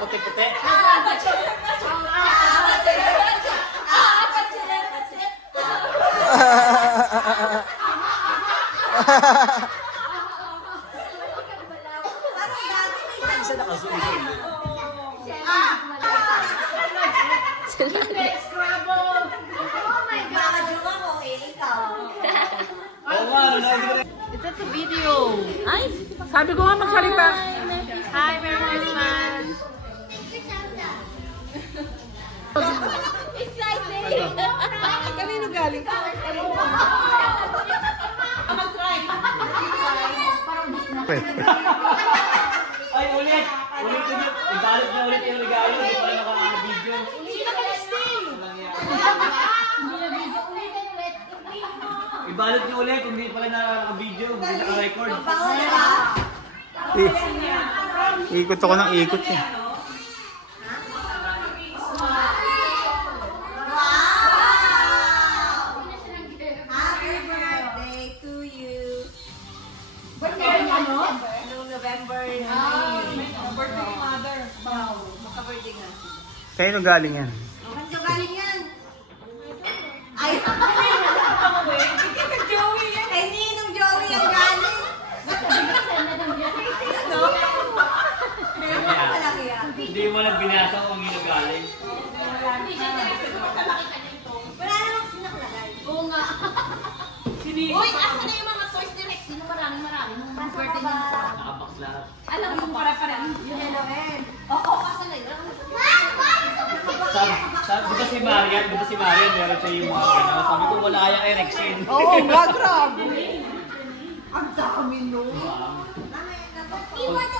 Puti-puti. It's a video. Ay, sabi ko nga magsalita. Hi, Merry Christmas. Kanino galing? Ay, ulit! Ulit ulit! Ibalik na ulit yung regalo. Hindi pala naka-video. Ibalik niyo ulit kung hindi pala naka-video. Hindi naka-record. Ikot ako ng ikot eh. Kaya nung galing yan? Saan galing yan? Ay! Kay Ninong Joey ang galing! Hindi mo lang binasa kung hindi galing. Wala namang sinaklagay. Oo nga. Uy, asa na yung mga toys direct? Sino maraming? Birthday na. Nakabox lahat. Alam mo para. Yung yellow head. Oo, asa na yun. Di ba si Marian, meron siya yung mga gano'n. Sabi ko wala kayang erection. Oo, grabe. Ang dami no.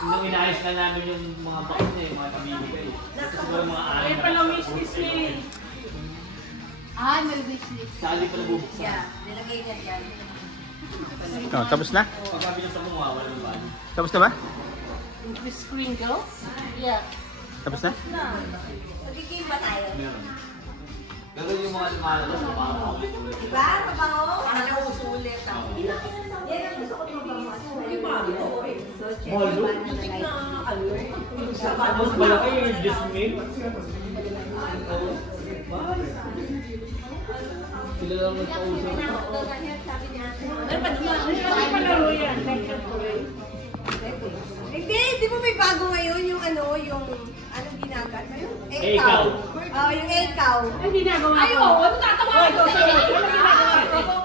Nung inaayos na namin yung mga box niya, yung mga kabibigay. Siguro mga alam na. Pala wishlist eh. Ay, may wishlist. Sali pala bubuksan. Yeah, nilagay niya dyan. Oh, tapos na? Pagkabi lang sa mga wala ng bali. Tapos na ba? With sprinkles? Yeah. Tapos na? Magiging ba tayo? Meron. Pero yung mga lumalabas, mabango. Diba? Mabango? Parang nausulit. Yan ang gusto ko mabango. Molo? Tapos malaki yung jasmine. Sila lang nagpausap. Hindi mo may bago ngayon yung anong ginagat mo yun? Ikaw. Oo, yung ikaw. Ang ginagawa ko. Ay, oo, ano tatawa ko? Ano ginagawa ko?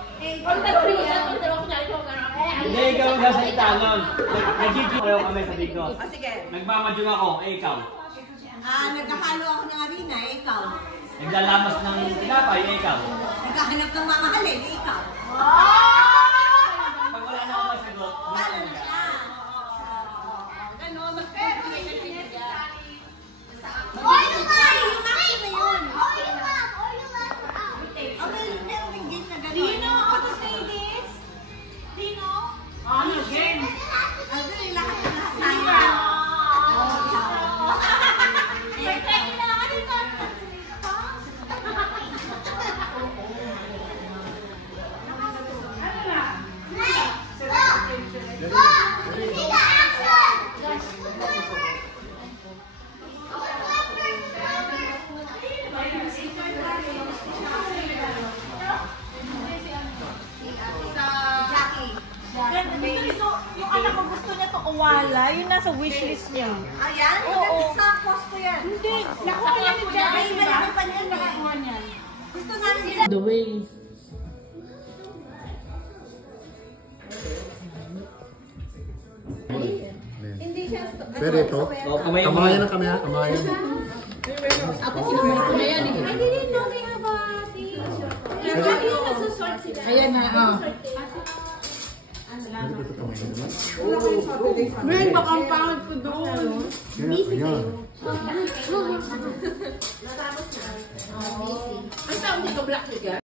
Hindi, ikaw ang gasalita nun. Nag-gigi kayo kami sa dito. Sige. Nagmamadyong ako, ikaw. Nagkahalo ako ng harina, ikaw. Naglalamas ng tinapay, ikaw. Nagkahanap ng mamahalin, ikaw. Pag wala na ako masagot, Paano na siya? Oh, yung Maki! Yung Maki na yun! Oh, yung Maki! Oh, yung Maki! Oh, may game na gano'n. Dino, ako to say this? Dino? Ano, game? Ano yung lahat tayo? Perfect na ako dito! Yung anak ko gusto niya to uwala, yun nasa wishlist niya. Ayan? Oo. Sa Costco yan. Hindi, nakuha niya ni Jackie, May malaki pa niyan. nakakuha niya. Gusto namin sila. The way. Hindi siya. Pero ito, kamayan na kami ha, kamayan. Ako kumayan eh. I didn't know they have a thing. Yung nasusort sila. Ayan na, oh. Greg, baka ang pangit ko doon. Busy kayo. Ang tawag dito, black chicken?